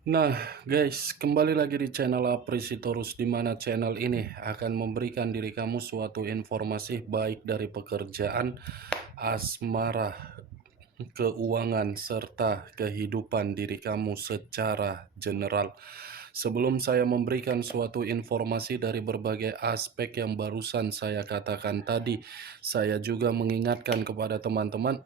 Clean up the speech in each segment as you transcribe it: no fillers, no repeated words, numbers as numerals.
Nah, guys, kembali lagi di channel Aprisitorus, di mana channel ini akan memberikan diri kamu suatu informasi baik dari pekerjaan, asmara, keuangan, serta kehidupan diri kamu secara general. Sebelum saya memberikan suatu informasi dari berbagai aspek yang barusan saya katakan tadi, saya juga mengingatkan kepada teman-teman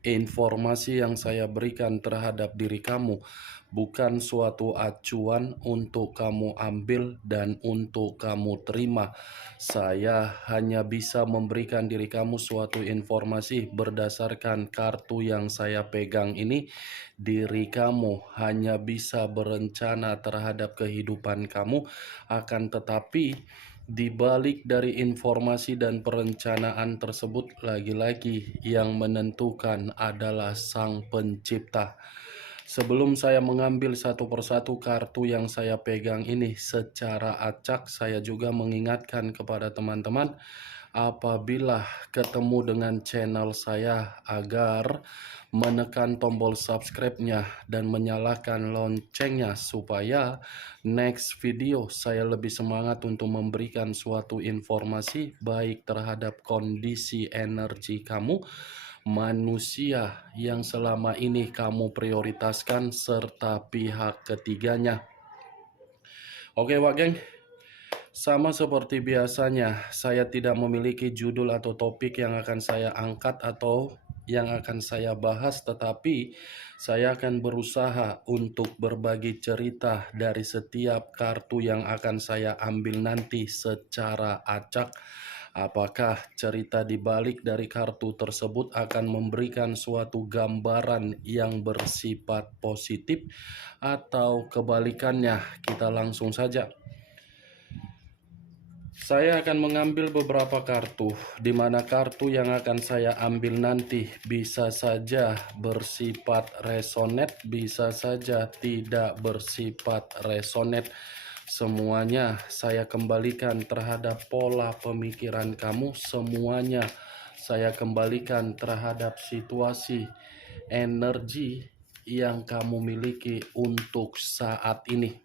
informasi yang saya berikan terhadap diri kamu bukan suatu acuan untuk kamu ambil dan untuk kamu terima. Saya hanya bisa memberikan diri kamu suatu informasi berdasarkan kartu yang saya pegang ini. Diri kamu hanya bisa berencana terhadap kehidupan kamu, akan tetapi di balik dari informasi dan perencanaan tersebut, lagi-lagi yang menentukan adalah Sang Pencipta. Sebelum saya mengambil satu persatu kartu yang saya pegang ini secara acak, saya juga mengingatkan kepada teman-teman apabila ketemu dengan channel saya agar menekan tombol subscribe-nya dan menyalakan loncengnya supaya next video saya lebih semangat untuk memberikan suatu informasi baik terhadap kondisi energi kamu, manusia yang selama ini kamu prioritaskan, serta pihak ketiganya. Oke, Wak Geng. Sama seperti biasanya, saya tidak memiliki judul atau topik yang akan saya angkat atau yang akan saya bahas, tetapi saya akan berusaha untuk berbagi cerita dari setiap kartu yang akan saya ambil nanti secara acak. Apakah cerita di balik dari kartu tersebut akan memberikan suatu gambaran yang bersifat positif atau kebalikannya? Kita langsung saja. Saya akan mengambil beberapa kartu, di mana kartu yang akan saya ambil nanti bisa saja bersifat resonate, bisa saja tidak bersifat resonate. Semuanya saya kembalikan terhadap pola pemikiran kamu, semuanya saya kembalikan terhadap situasi energi yang kamu miliki untuk saat ini.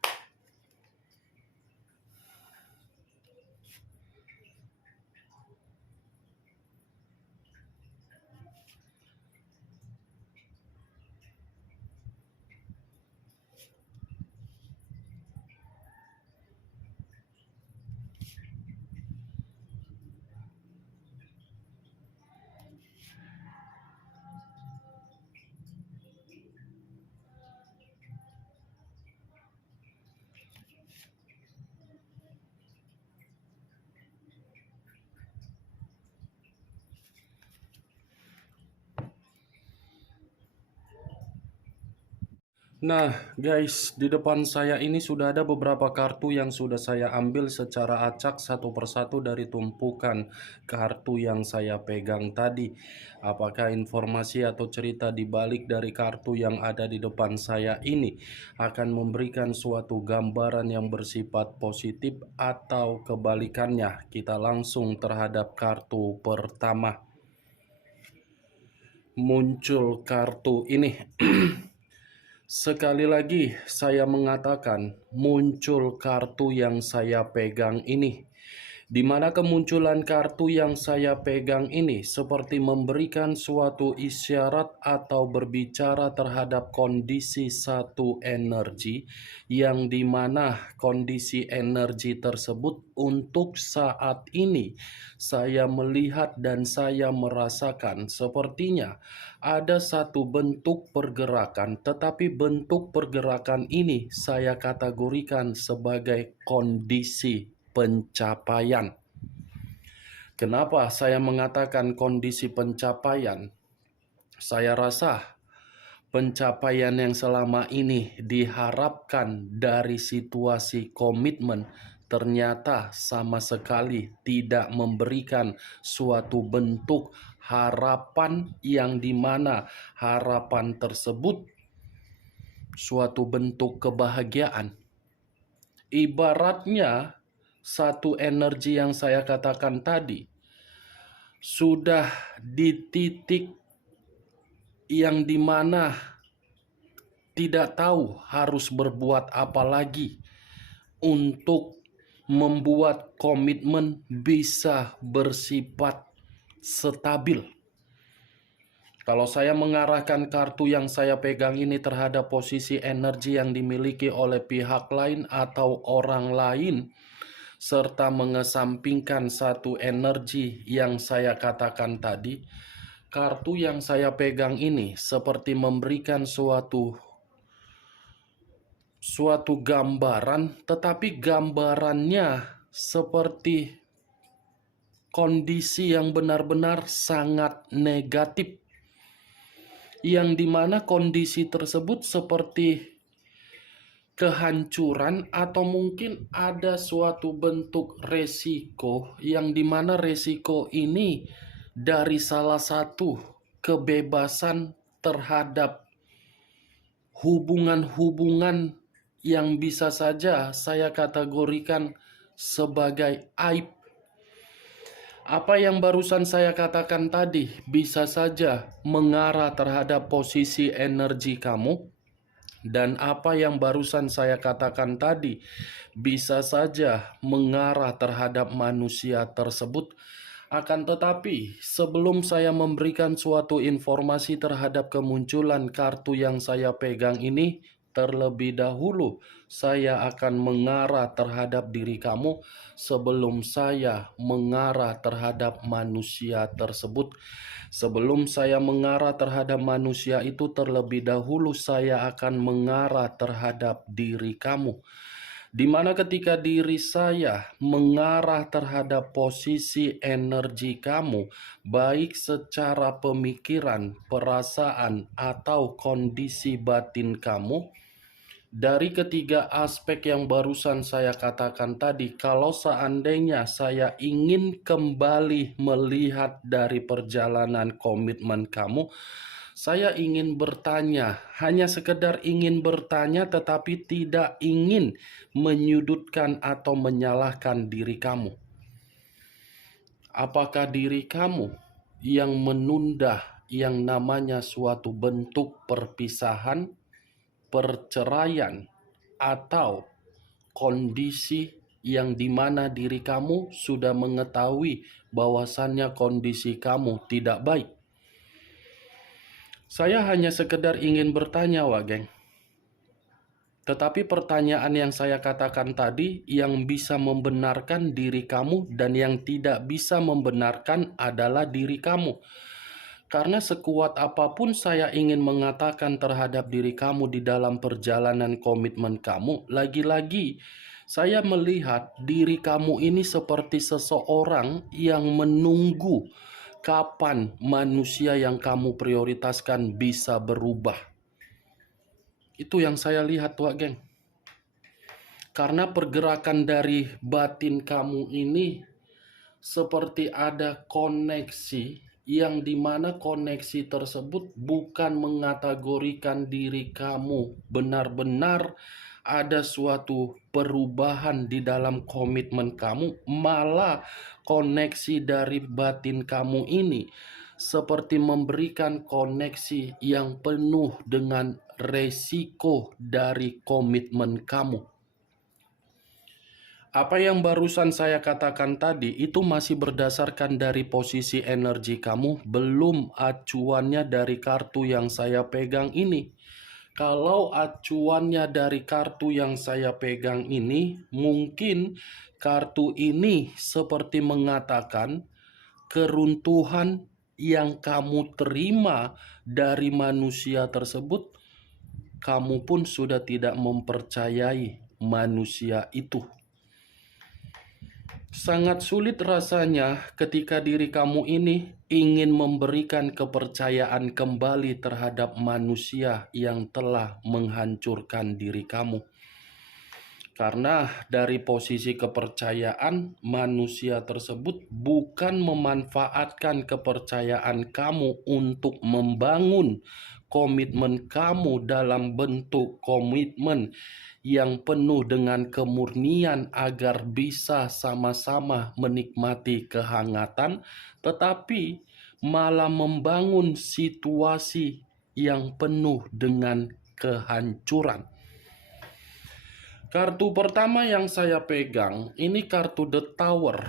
Nah, guys, di depan saya ini sudah ada beberapa kartu yang sudah saya ambil secara acak satu persatu dari tumpukan kartu yang saya pegang tadi. Apakah informasi atau cerita di balik dari kartu yang ada di depan saya ini akan memberikan suatu gambaran yang bersifat positif atau kebalikannya? Kita langsung terhadap kartu pertama. Muncul kartu ini. Sekali lagi saya mengatakan muncul kartu yang saya pegang ini, di mana kemunculan kartu yang saya pegang ini seperti memberikan suatu isyarat atau berbicara terhadap kondisi satu energi, yang dimana kondisi energi tersebut untuk saat ini saya melihat dan saya merasakan sepertinya ada satu bentuk pergerakan, tetapi bentuk pergerakan ini saya kategorikan sebagai kondisi pencapaian. Kenapa saya mengatakan kondisi pencapaian? Saya rasa pencapaian yang selama ini diharapkan dari situasi komitmen ternyata sama sekali tidak memberikan suatu bentuk harapan, yang dimana harapan tersebut suatu bentuk kebahagiaan. Ibaratnya satu energi yang saya katakan tadi sudah di titik yang dimana tidak tahu harus berbuat apa lagi untuk membuat komitmen bisa bersifat stabil. Kalau saya mengarahkan kartu yang saya pegang ini terhadap posisi energi yang dimiliki oleh pihak lain atau orang lain, serta mengesampingkan satu energi yang saya katakan tadi, kartu yang saya pegang ini seperti memberikan suatu gambaran, tetapi gambarannya seperti kondisi yang benar-benar sangat negatif, yang dimana kondisi tersebut seperti kehancuran atau mungkin ada suatu bentuk resiko, yang dimana resiko ini dari salah satu kebebasan terhadap hubungan-hubungan yang bisa saja saya kategorikan sebagai aib. Apa yang barusan saya katakan tadi bisa saja mengarah terhadap posisi energi kamu, dan apa yang barusan saya katakan tadi bisa saja mengarah terhadap manusia tersebut. Akan tetapi, sebelum saya memberikan suatu informasi terhadap kemunculan kartu yang saya pegang ini, terlebih dahulu saya akan mengarah terhadap diri kamu sebelum saya mengarah terhadap manusia tersebut. Sebelum saya mengarah terhadap manusia itu, terlebih dahulu saya akan mengarah terhadap diri kamu. Di mana ketika diri saya mengarah terhadap posisi energi kamu, baik secara pemikiran, perasaan, atau kondisi batin kamu, dari ketiga aspek yang barusan saya katakan tadi, kalau seandainya saya ingin kembali melihat dari perjalanan komitmen kamu, saya ingin bertanya, hanya sekedar ingin bertanya tetapi tidak ingin menyudutkan atau menyalahkan diri kamu. Apakah diri kamu yang menunda yang namanya suatu bentuk perpisahan, perceraian, atau kondisi yang dimana diri kamu sudah mengetahui bahwasannya kondisi kamu tidak baik? Saya hanya sekedar ingin bertanya, geng. Tetapi pertanyaan yang saya katakan tadi yang bisa membenarkan diri kamu dan yang tidak bisa membenarkan adalah diri kamu. Karena sekuat apapun saya ingin mengatakan terhadap diri kamu di dalam perjalanan komitmen kamu, lagi-lagi saya melihat diri kamu ini seperti seseorang yang menunggu kapan manusia yang kamu prioritaskan bisa berubah. Itu yang saya lihat, geng. Karena pergerakan dari batin kamu ini seperti ada koneksi, yang dimana koneksi tersebut bukan mengategorikan diri kamu benar-benar ada suatu perubahan di dalam komitmen kamu, malah koneksi dari batin kamu ini seperti memberikan koneksi yang penuh dengan resiko dari komitmen kamu. Apa yang barusan saya katakan tadi itu masih berdasarkan dari posisi energi kamu, belum acuannya dari kartu yang saya pegang ini. Kalau acuannya dari kartu yang saya pegang ini, mungkin kartu ini seperti mengatakan keruntuhan yang kamu terima dari manusia tersebut, kamu pun sudah tidak mempercayai manusia itu. Sangat sulit rasanya ketika diri kamu ini ingin memberikan kepercayaan kembali terhadap manusia yang telah menghancurkan diri kamu. Karena dari posisi kepercayaan, manusia tersebut bukan memanfaatkan kepercayaan kamu untuk membangun komitmen kamu dalam bentuk komitmen yang penuh dengan kemurnian agar bisa sama-sama menikmati kehangatan, tetapi malah membangun situasi yang penuh dengan kehancuran. Kartu pertama yang saya pegang ini kartu The Tower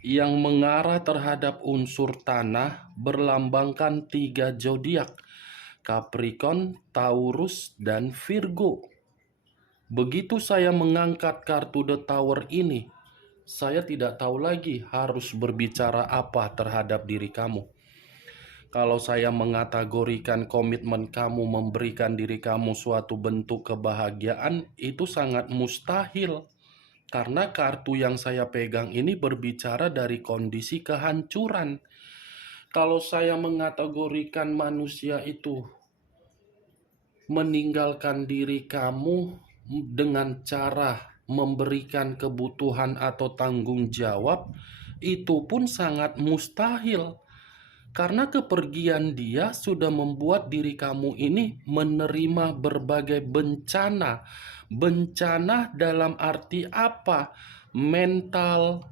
yang mengarah terhadap unsur tanah, berlambangkan 3 zodiak, Capricorn, Taurus, dan Virgo. Begitu saya mengangkat kartu The Tower ini, saya tidak tahu lagi harus berbicara apa terhadap diri kamu. Kalau saya mengategorikan komitmen kamu memberikan diri kamu suatu bentuk kebahagiaan, itu sangat mustahil. Karena kartu yang saya pegang ini berbicara dari kondisi kehancuran. Kalau saya mengategorikan manusia itu meninggalkan diri kamu dengan cara memberikan kebutuhan atau tanggung jawab, itu pun sangat mustahil. Karena kepergian dia sudah membuat diri kamu ini menerima berbagai bencana. Bencana dalam arti apa? Mental,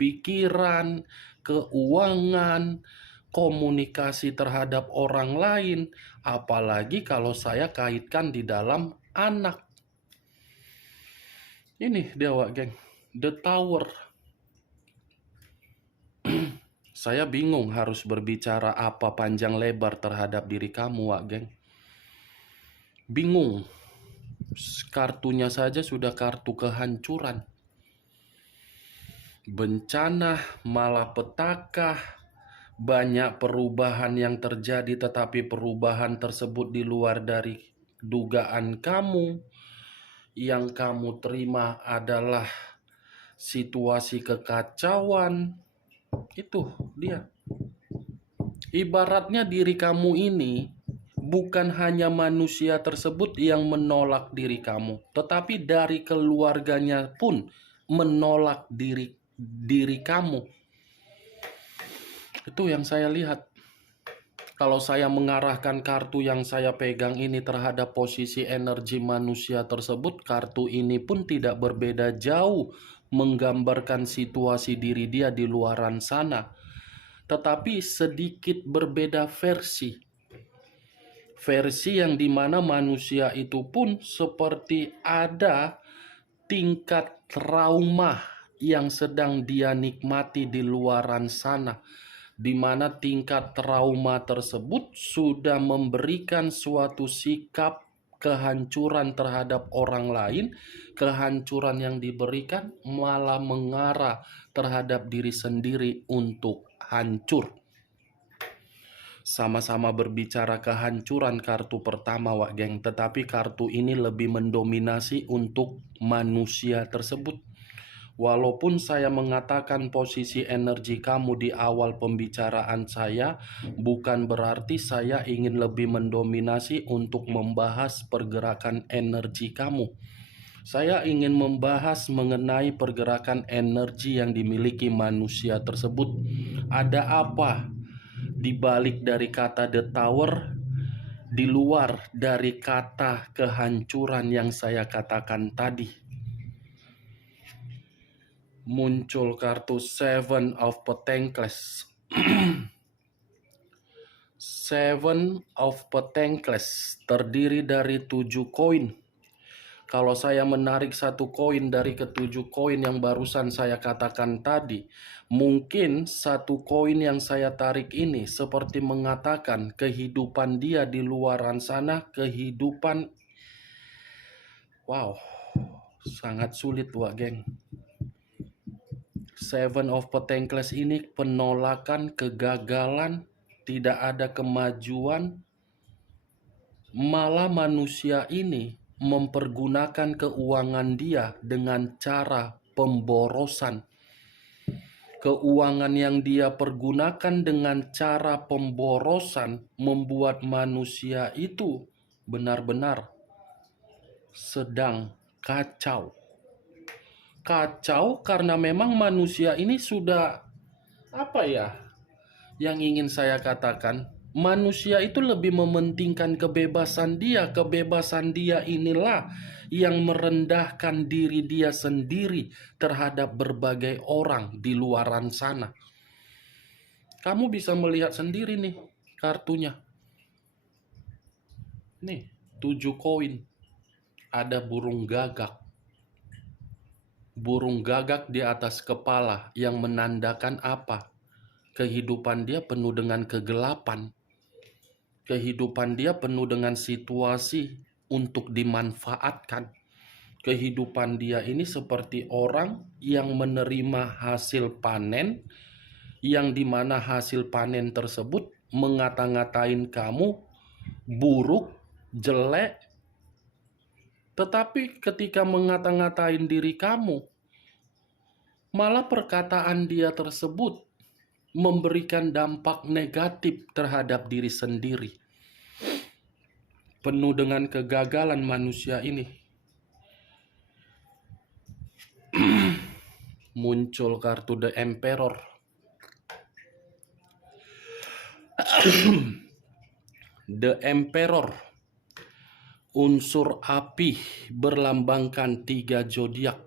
pikiran, keuangan, komunikasi terhadap orang lain. Apalagi kalau saya kaitkan di dalam anak. Ini dia, Wak Geng, The Tower. Saya bingung harus berbicara apa panjang lebar terhadap diri kamu, Wak Geng. Bingung. Kartunya saja sudah kartu kehancuran. Bencana, malapetaka, banyak perubahan yang terjadi, tetapi perubahan tersebut di luar dari dugaan kamu. Yang kamu terima adalah situasi kekacauan. Itu dia. Ibaratnya diri kamu ini bukan hanya manusia tersebut yang menolak diri kamu, tetapi dari keluarganya pun menolak diri kamu. Itu yang saya lihat. Kalau saya mengarahkan kartu yang saya pegang ini terhadap posisi energi manusia tersebut, kartu ini pun tidak berbeda jauh menggambarkan situasi diri dia di luaran sana. Tetapi sedikit berbeda versi. Versi yang dimana manusia itu pun seperti ada tingkat trauma yang sedang dia nikmati di luaran sana, di mana tingkat trauma tersebut sudah memberikan suatu sikap kehancuran terhadap orang lain. Kehancuran yang diberikan malah mengarah terhadap diri sendiri untuk hancur. Sama-sama berbicara kehancuran kartu pertama, Wak Geng, tetapi kartu ini lebih mendominasi untuk manusia tersebut. Walaupun saya mengatakan posisi energi kamu di awal pembicaraan saya, bukan berarti saya ingin lebih mendominasi untuk membahas pergerakan energi kamu. Saya ingin membahas mengenai pergerakan energi yang dimiliki manusia tersebut. Ada apa di balik dari kata The Tower, di luar dari kata kehancuran yang saya katakan tadi? Muncul kartu Seven of Pentacles. Seven of Pentacles terdiri dari 7 koin. Kalau saya menarik satu koin dari ketujuh koin yang barusan saya katakan tadi, mungkin satu koin yang saya tarik ini seperti mengatakan kehidupan dia di luaran sana, kehidupan, wow, sangat sulit, Wak Geng. Seven of Pentacles ini penolakan, kegagalan, tidak ada kemajuan. Malah manusia ini mempergunakan keuangan dia dengan cara pemborosan. Keuangan yang dia pergunakan dengan cara pemborosan membuat manusia itu benar-benar sedang kacau. Kacau karena memang manusia ini sudah, apa ya yang ingin saya katakan, manusia itu lebih mementingkan kebebasan dia. Kebebasan dia inilah yang merendahkan diri dia sendiri terhadap berbagai orang di luaran sana. Kamu bisa melihat sendiri nih kartunya. Nih, 7 koin. Ada burung gagak. Burung gagak di atas kepala yang menandakan apa? Kehidupan dia penuh dengan kegelapan. Kehidupan dia penuh dengan situasi untuk dimanfaatkan. Kehidupan dia ini seperti orang yang menerima hasil panen, yang dimana hasil panen tersebut mengata-ngatain kamu buruk, jelek, tetapi ketika mengata-ngatain diri kamu, malah perkataan dia tersebut memberikan dampak negatif terhadap diri sendiri. Penuh dengan kegagalan manusia ini. Muncul kartu The Emperor. The Emperor, unsur api, berlambangkan 3 zodiak.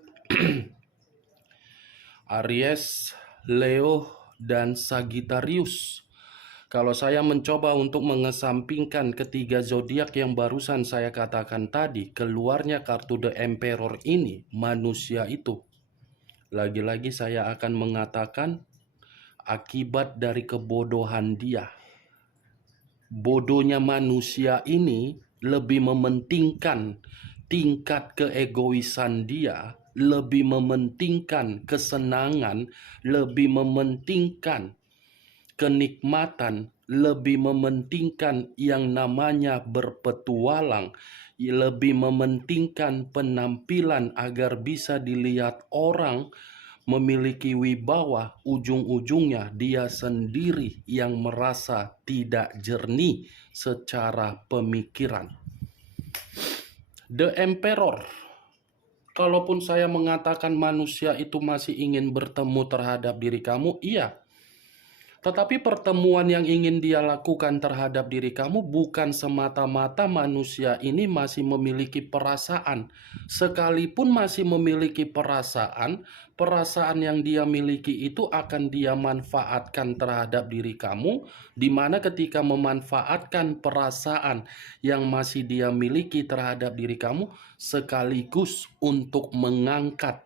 Aries, Leo, dan Sagittarius. Kalau saya mencoba untuk mengesampingkan ketiga zodiak yang barusan saya katakan tadi, keluarnya kartu The Emperor ini, manusia itu. Lagi-lagi saya akan mengatakan akibat dari kebodohan dia. Bodohnya manusia ini lebih mementingkan tingkat keegoisan dia, lebih mementingkan kesenangan, lebih mementingkan kenikmatan, lebih mementingkan yang namanya berpetualang, lebih mementingkan penampilan agar bisa dilihat orang, memiliki wibawa. Ujung-ujungnya dia sendiri yang merasa tidak jernih secara pemikiran. The Emperor, kalaupun saya mengatakan manusia itu masih ingin bertemu terhadap diri kamu, iya. Tetapi pertemuan yang ingin dia lakukan terhadap diri kamu bukan semata-mata manusia ini masih memiliki perasaan. Sekalipun masih memiliki perasaan, perasaan yang dia miliki itu akan dia manfaatkan terhadap diri kamu, di mana ketika memanfaatkan perasaan yang masih dia miliki terhadap diri kamu, sekaligus untuk mengangkat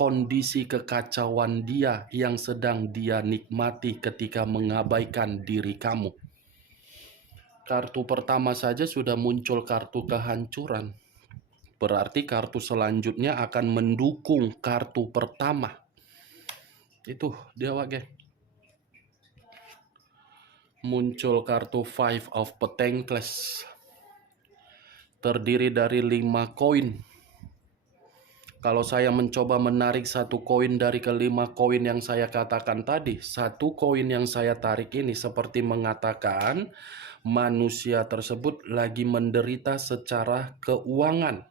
kondisi kekacauan dia yang sedang dia nikmati ketika mengabaikan diri kamu. Kartu pertama saja sudah muncul kartu kehancuran. Berarti kartu selanjutnya akan mendukung kartu pertama. Itu dia, wage. Muncul kartu Five of Pentacles. Terdiri dari 5 koin. Kalau saya mencoba menarik 1 koin dari ke-5 koin yang saya katakan tadi, 1 koin yang saya tarik ini seperti mengatakan manusia tersebut lagi menderita secara keuangan.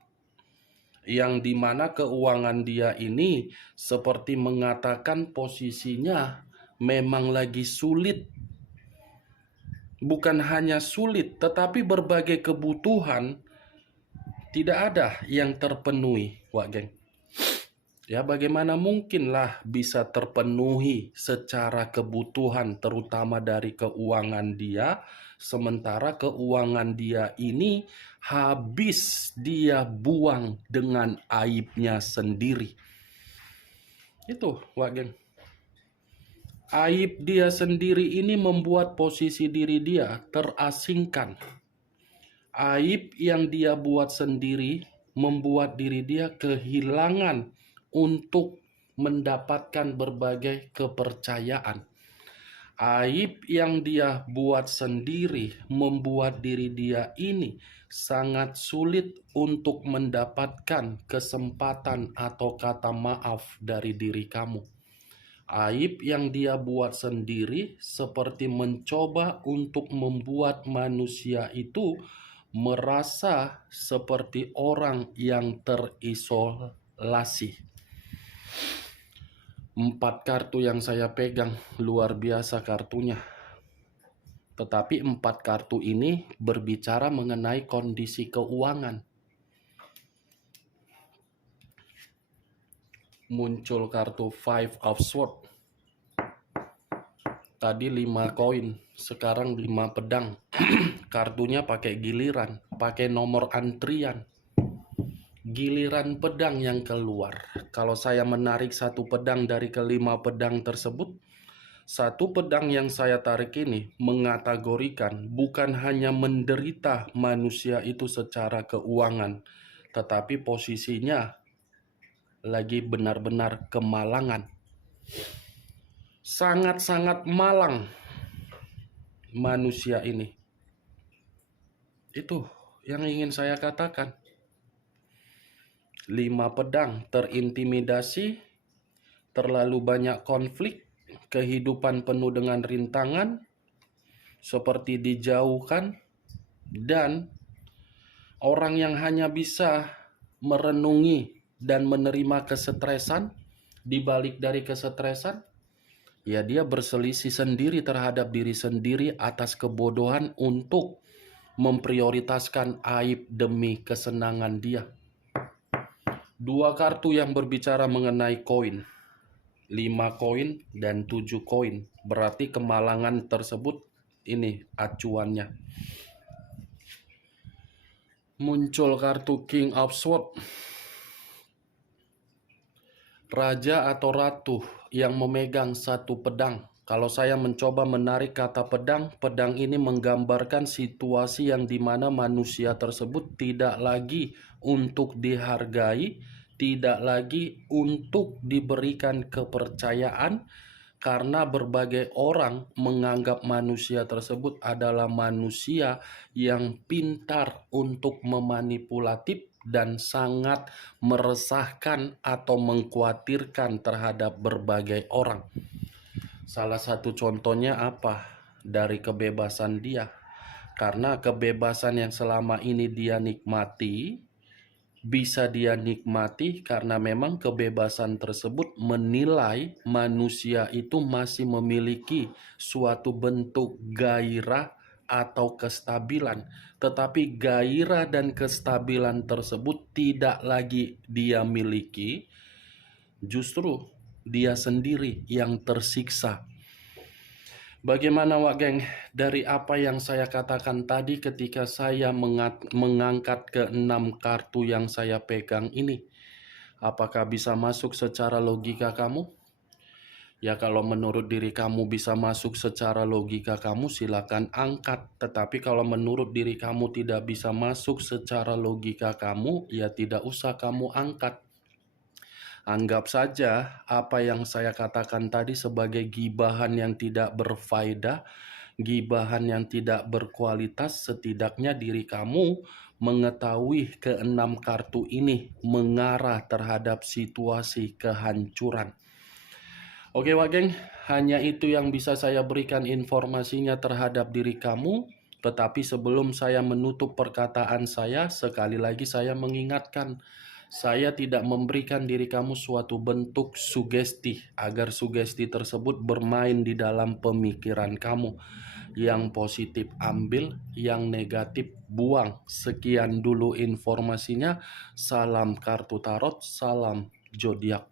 Yang dimana keuangan dia ini seperti mengatakan posisinya memang lagi sulit. Bukan hanya sulit, tetapi berbagai kebutuhan tidak ada yang terpenuhi, Wak Geng. Ya, bagaimana mungkinlah bisa terpenuhi secara kebutuhan terutama dari keuangan dia, sementara keuangan dia ini habis dia buang dengan aibnya sendiri. Itu, Wak Geng. Aib dia sendiri ini membuat posisi diri dia terasingkan. Aib yang dia buat sendiri membuat diri dia kehilangan untuk mendapatkan berbagai kepercayaan. Aib yang dia buat sendiri membuat diri dia ini sangat sulit untuk mendapatkan kesempatan atau kata maaf dari diri kamu. Aib yang dia buat sendiri seperti mencoba untuk membuat manusia itu merasa seperti orang yang terisolasi. 4 kartu yang saya pegang luar biasa kartunya. Tetapi 4 kartu ini berbicara mengenai kondisi keuangan. Muncul kartu Five of Swords. Tadi 5 koin, sekarang 5 pedang. Kartunya pakai giliran, pakai nomor antrian. Giliran pedang yang keluar. Kalau saya menarik satu pedang dari kelima pedang tersebut, satu pedang yang saya tarik ini mengategorikan bukan hanya menderita manusia itu secara keuangan, tetapi posisinya lagi benar-benar kemalangan. Sangat-sangat malang manusia ini. Itu yang ingin saya katakan. 5 pedang, terintimidasi, terlalu banyak konflik, kehidupan penuh dengan rintangan, seperti dijauhkan, dan orang yang hanya bisa merenungi dan menerima kesetresan, dibalik dari kesetresan, ya dia berselisih sendiri terhadap diri sendiri atas kebodohan untuk memprioritaskan aib demi kesenangan dia. 2 kartu yang berbicara mengenai koin. 5 koin dan 7 koin. Berarti kemalangan tersebut ini acuannya. Muncul kartu King of Swords. Raja atau ratu yang memegang satu pedang. Kalau saya mencoba menarik kata pedang, pedang ini menggambarkan situasi yang dimana manusia tersebut tidak lagi untuk dihargai, tidak lagi untuk diberikan kepercayaan, karena berbagai orang menganggap manusia tersebut adalah manusia yang pintar untuk memanipulatif dan sangat meresahkan atau mengkhawatirkan terhadap berbagai orang. Salah satu contohnya apa? Dari kebebasan dia. Karena kebebasan yang selama ini dia nikmati, bisa dia nikmati karena memang kebebasan tersebut menilai manusia itu masih memiliki suatu bentuk gairah atau kestabilan. Tetapi gairah dan kestabilan tersebut tidak lagi dia miliki, justru dia sendiri yang tersiksa. Bagaimana Wak Geng? Dari apa yang saya katakan tadi ketika saya mengangkat ke-6 kartu yang saya pegang ini, apakah bisa masuk secara logika kamu? Ya kalau menurut diri kamu bisa masuk secara logika kamu, silakan angkat. Tetapi kalau menurut diri kamu tidak bisa masuk secara logika kamu, ya tidak usah kamu angkat. Anggap saja apa yang saya katakan tadi sebagai gibahan yang tidak berfaedah, gibahan yang tidak berkualitas. Setidaknya diri kamu mengetahui ke-6 kartu ini mengarah terhadap situasi kehancuran. Oke Wak Geng, hanya itu yang bisa saya berikan informasinya terhadap diri kamu. Tetapi sebelum saya menutup perkataan saya, sekali lagi saya mengingatkan, saya tidak memberikan diri kamu suatu bentuk sugesti agar sugesti tersebut bermain di dalam pemikiran kamu. Yang positif ambil, yang negatif buang. Sekian dulu informasinya. Salam kartu tarot, salam zodiak.